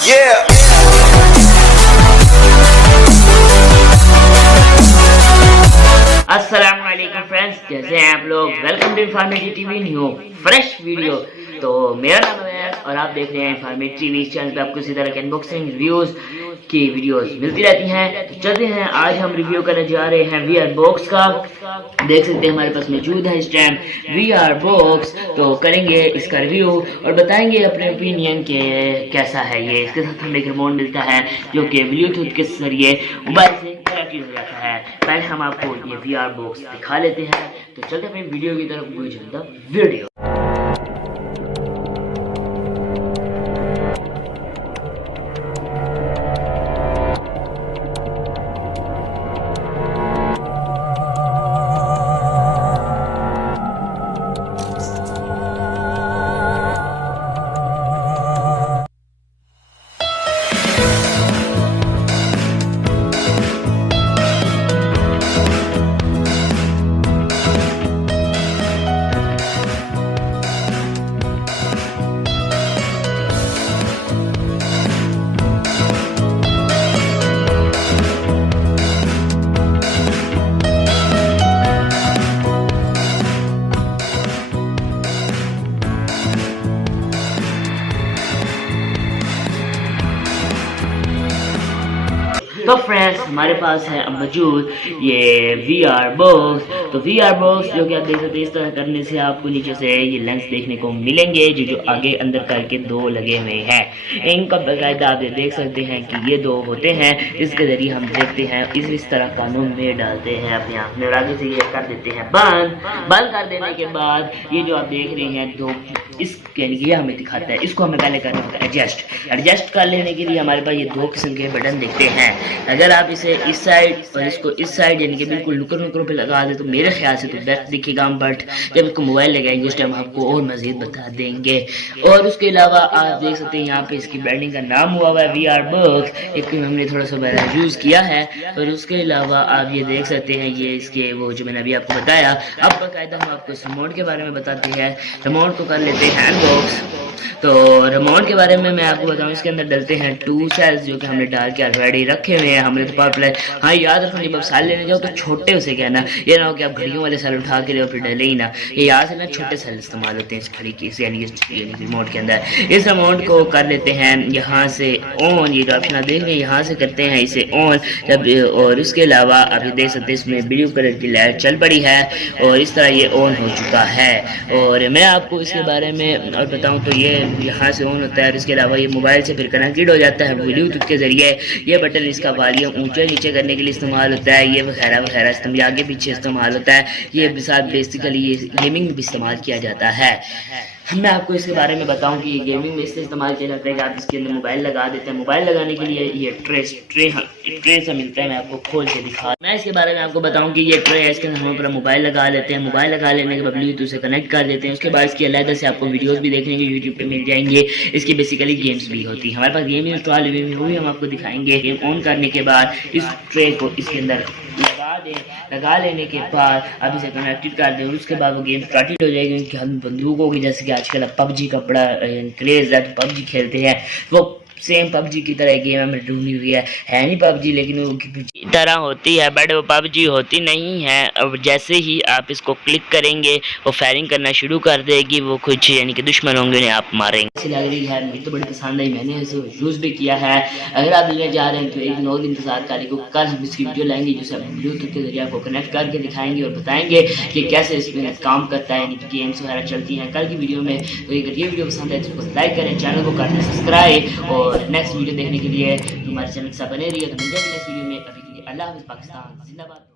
अस्सलाम वालेकुम फ्रेंड्स, कैसे हैं आप लोग। Welcome to informative TV new fresh video. तो मेरा नाम है और आप देख रहे हैं इन्फॉर्मेटिव टीवी। इस चैनल पे आपको इसी तरह के अनबॉक्सिंग रिव्यूज की वीडियोस मिलती रहती हैं। तो चलते हैं, आज हम रिव्यू करने जा रहे हैं VR बॉक्स का। देख सकते हैं हमारे पास मौजूद है इस टाइम VR बॉक्स। तो करेंगे इसका रिव्यू और बताएंगे अपने ओपिनियन के कैसा है ये। इसके साथ हमें एक रिमोट मिलता है जो कि ब्लूटूथ के जरिए मोबाइल से इंटरैक्टिव हो जाता है। पहले हम आपको ये VR बॉक्स दिखा लेते हैं। तो चलते हैं अपनी वीडियो की तरफ। वीडियो तो फ्रेंड्स, हमारे पास है अब मौजूद ये VR बॉक्स। तो VR बॉक्स जो कि आप देख सकते हैं, इस तरह करने से आपको नीचे से ये लेंस देखने को मिलेंगे जो आगे अंदर करके दो लगे हुए हैं। इनका बाकायदा आप देख सकते हैं कि ये दो होते हैं। इसके जरिए हम देखते हैं इस तरह कानून में डालते हैं अपने आँख में और आगे से ये कर देते हैं बंद कर देने के बाद ये जो आप देख रहे हैं दो, इस ये हमें दिखाता है। इसको हमें पहले करना होता है एडजस्ट कर लेने के लिए हमारे पास ये दो किस्म के बटन दिखते हैं। अगर आप इसे इस साइड और इसको इस साइड यानी कि बिल्कुल नुकरों पे लगा दे तो मेरे ख्याल से तो बेस्ट दिखेगा। बट जब इसको मोबाइल लगाएंगे उस टाइम आपको और मजीद बता देंगे। और उसके अलावा आप देख सकते हैं यहाँ पे इसकी ब्रांडिंग का नाम हुआ है VR बॉक्स। एक हमने थोड़ा सा बड़ा यूज किया है। और उसके अलावा आप ये देख सकते हैं ये इसके वो जो मैंने अभी आपको बताया। अब बाकायदा हम आपको इस रिमोट के बारे में बताते हैं। रिमोट को कर लेते हैं हैंडबॉक्स। तो रिमोट के बारे में मैं आपको बताऊं, इसके अंदर डलते हैं 2 सेल्स जो कि हमने डाल के ऑलरेडी रखे हुए हैं। हमने तो पावर प्ले हाँ याद रखना, जब आप सेल लेने जाओ तो छोटे उसे कहना, ये ना हो कि आप घड़ियों वाले सेल उठा के ले फिर डले ही ना। ये याद से ना छोटे सेल इस्तेमाल होते हैं इस घड़ी की यानी रिमोट के अंदर। इस रिमोट को कर लेते हैं यहाँ से ऑन। ये जो ऑप्शन आप देख रहे हैं यहाँ से करते हैं इसे ऑन जब। और उसके अलावा आप ये देख सकते हैं इसमें ब्लू कलर की लाइट चल पड़ी है और इस तरह ये ऑन हो चुका है। और मैं आपको इसके बारे में और बताऊँ तो ये यहाँ से ऑन होता है। और इसके अलावा ये मोबाइल से फिर कनेक्टेड हो जाता है ब्लूटूथ के जरिए। ये बटन इसका वॉल्यूम ऊंचे नीचे करने के लिए इस्तेमाल होता है। ये वगैरह वगैरह आगे पीछे इस्तेमाल होता है। ये बेसिकली ये गेमिंग में भी इस्तेमाल किया जाता है। मैं आपको इसके बारे में बताऊं कि ये गेमिंग में इससे इस्तेमाल किया जाता है कि आप इसके अंदर मोबाइल लगा देते हैं। मोबाइल लगाने के लिए ये ट्रे से मिलता है। मैं आपको खोल के दिखा, मैं इसके बारे में आपको बताऊं कि ये ट्रे है। इसके अंदर हम अपना मोबाइल लगा लेते हैं। मोबाइल लगा लेने के बाद ब्लूटूथ से कनेक्ट कर देते हैं। उसके बाद इसकी अलग से आपको वीडियोस भी देखने के यूट्यूब पे मिल जाएंगे। इसकी बेसिकली गेम्स भी होती है। हमारे पास गेम इंस्टॉल हुई है, वो भी हम आपको दिखाएंगे। गेम ऑन करने के बाद इस ट्रे को इसके अंदर लगा लेने के बाद आप इसे कनेक्टेड कर दें और उसके बाद वो गेम स्टार्टेड हो जाएगी। कि हम बंदूकों की, जैसे कि आजकल PUBG का बड़ा क्रेज है, तो PUBG खेलते हैं। वो सेम PUBG की तरह गेम हमें ढूंढी हुई है नहीं PUBG, लेकिन वो तरह होती है बट वो PUBG होती नहीं है। और जैसे ही आप इसको क्लिक करेंगे वो फायरिंग करना शुरू कर देगी। वो कुछ यानी कि दुश्मन होंगे उन्हें आप मारेंगे। अच्छी लग रही है, मुझे तो बड़ी पसंद आई, मैंने इसे यूज़ भी किया है। अगर आप लेने जा रहे हैं तो एक 9 दिन इंतजार करेंगे। कल हम इसकी वीडियो लाएंगे जिसे ब्लूटूथ के जरिए आपको कनेक्ट करके दिखाएंगे और बताएंगे कि कैसे इसमें काम करता है, यानी कि गेम्स वगैरह चलती हैं कल की वीडियो में। तो अगर ये वीडियो पसंद है तो इसको लाइक करें, चैनल को कर दें सब्सक्राइब और नेक्स्ट वीडियो देखने के लिए हमारे चैनल के साथ बने रहिए। तो मिलते हैं नेक्स्ट वीडियो में। अभी के लिए अल्लाह हाफ़िज़। पाकिस्तान जिंदाबाद।